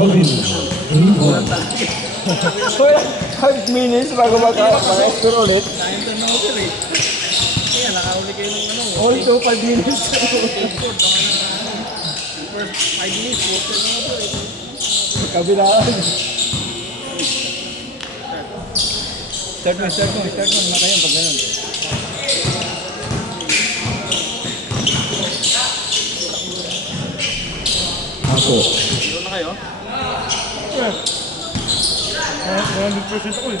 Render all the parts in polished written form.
Robin, 3 points. 5 minutes bago maka-score ulit. Sayang turnover eh. Kaya nakahuli kayo ng ano. Also 5 minutes. First 5 minutes, turnover eh. Kabilaan. Start mo na kayo pag ganun. Ako. Doon na kayo? 100% ako eh.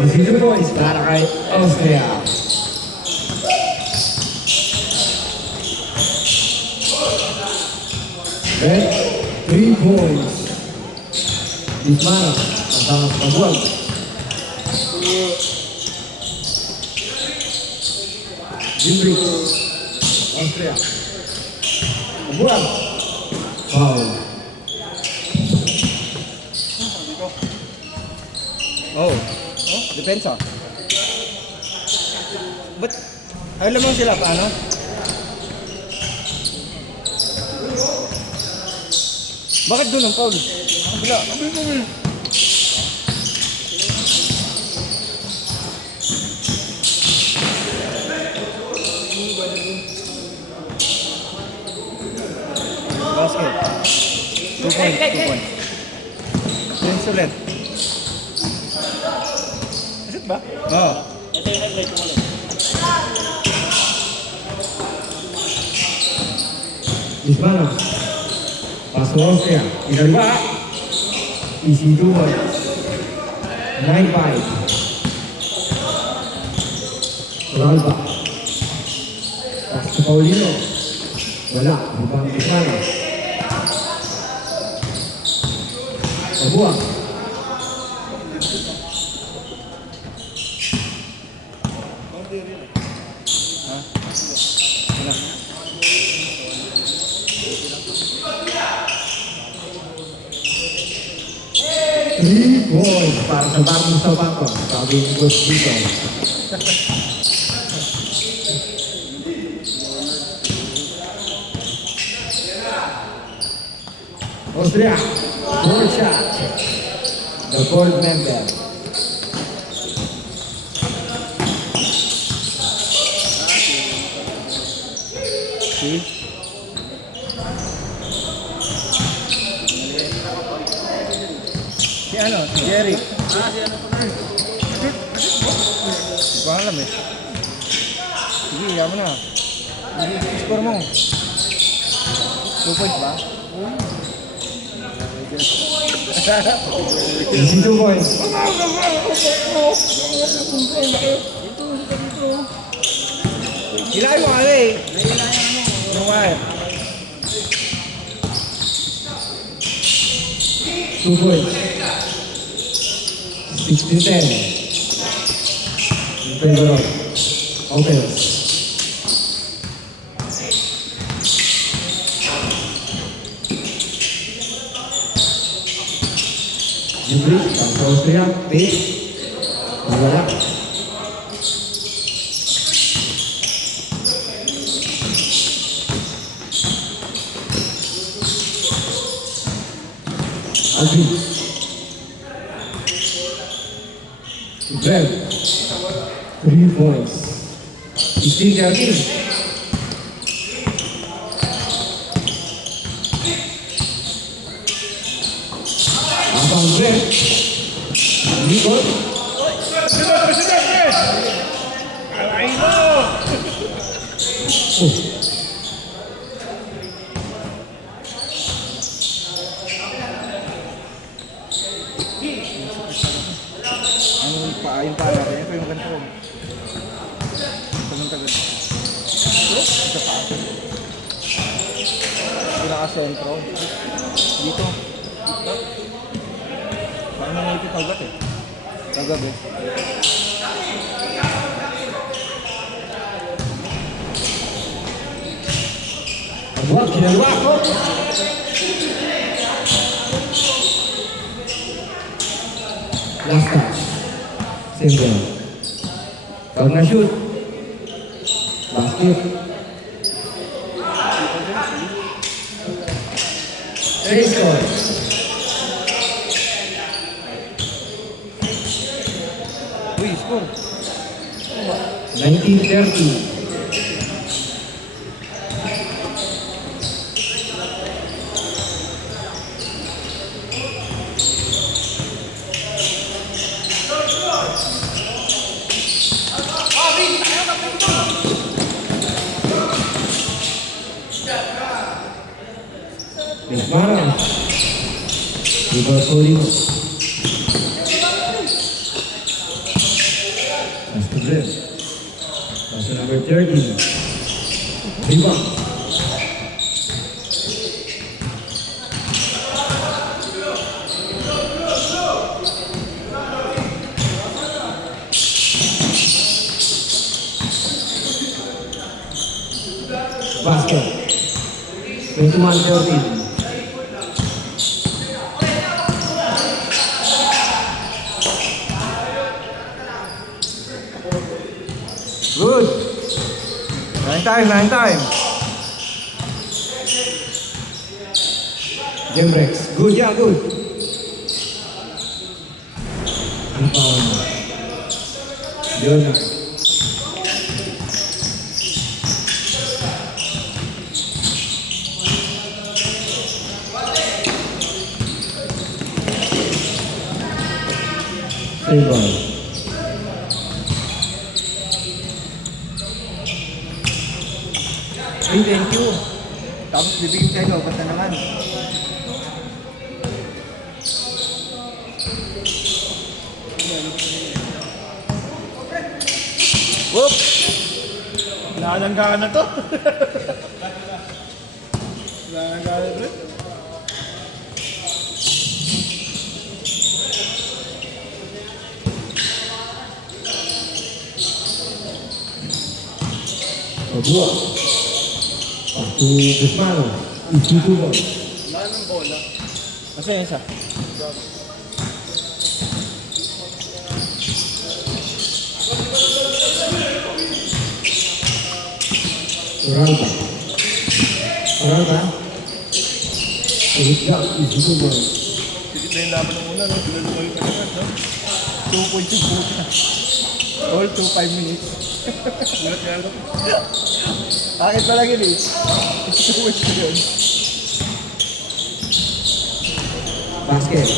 Decision points para kay Austria. Red, 3 points. Dismana, ang pagwag. Jimbrick, Austria. Pagwag. Foul. Oh, depensa. Ba't, alam mo sila paano? Bakit doon ang foul? Kabila. Basket. 2 points. Dance ulit. Asit ba? Oo. Ito yung highlight ko ulit. Dismana. Paso Austria. Ikaliwa. Easy 2 points. 9-5. Ralba. Pas ke Paulino. Wala. Rebound Dismana. Pagbuang. Three points para sa bagong sa bangko. Sabi ni Coach Lito. Austria, 4 shot. The fourth member. See? Si ano? Si Jerry. Si ano pa na? Hindi ko alam eh. Sige, hiya mo na. Score mo. 2 points ba? Easy 2 points. Hilahin mo ka eh. Yung wire. 2 points. 16-10. In favor of offense. Jimbrick, bangsa Austria, pace. Wala. Alvin. Grab. 3 points. 16-13. Abang Grab. Lito. Ano yung paa natin? Ito yung ganito. Ito yung tagal. Ito paa. Pinaka-sentro. Dito. Parang nangyayipit agad eh. Kagabi. Buat kinaluwa ko. Last touch. Single. Kau na shoot. Basket. Change score. 19-30. Desmara. Liverpool. That's the grip. That's number 13. Rebound. Basket. 21-13. Good. Nine time. Game breaks. Good, yeah, good. Rebound. Leonard. Rebound. Hey, thank you. Tapos bibigyan sa'yo, basta naman. Whoop! Nalanggaan na to. Nalanggaan na to. Pagbuwa. Pagtu Desmano. Isi-2 ball. Wala ng bola. Kasi isa. Oralba. Oralba. Isi-2 ball. Sigit na yung laban ng una, no? Pinalumay pa naman, no? 2 points yung puta. All 2-5 minutes. Gulat nga ako. Bakit pa lang yun eh? 2 points na yun. Basket.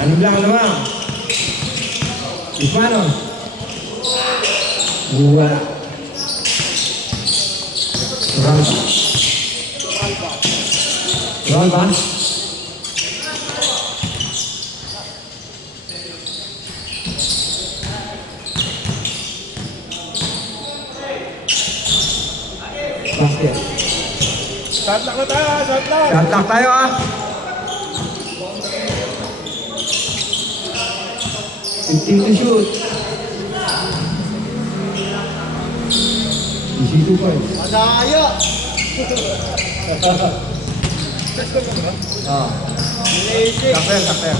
Anim lang naman. Desmano. Wala. Oralba. Oralba. Basket. Shot lock na tayo, shot lock! Shot lock tayo ah. 15 to shoot. Isi-2 points. Madaya! Oh. Lazy! Takper.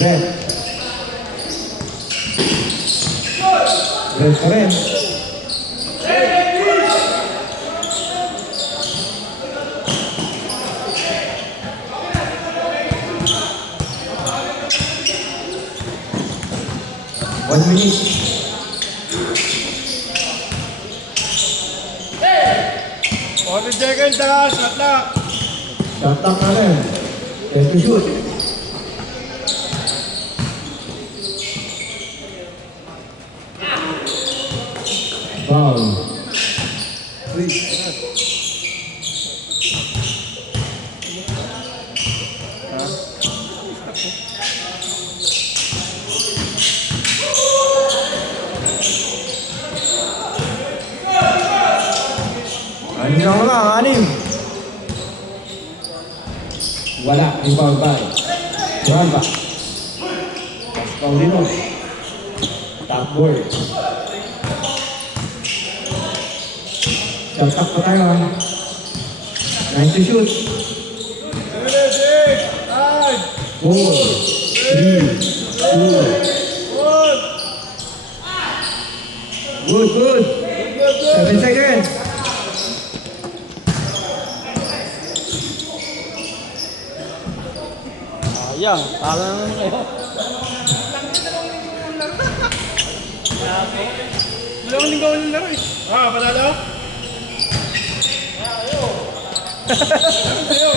Red. Red pa rin. One minute. 40 seconds ah, shot lock! Shot lock na rin. 10 to shoot. Foul. Anim lang wala, anim. Wala. Rebound by Oralba. Paulino. Top board. Shot lock pa tayo. 9 to shoot. 4, 3, 2, 1! Good, good. 7 seconds. Sayang, talo na naman kayo. Dalawang linggo ulit laro eh. Ah, panalo? Ayaw. Ayaw,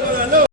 panalo.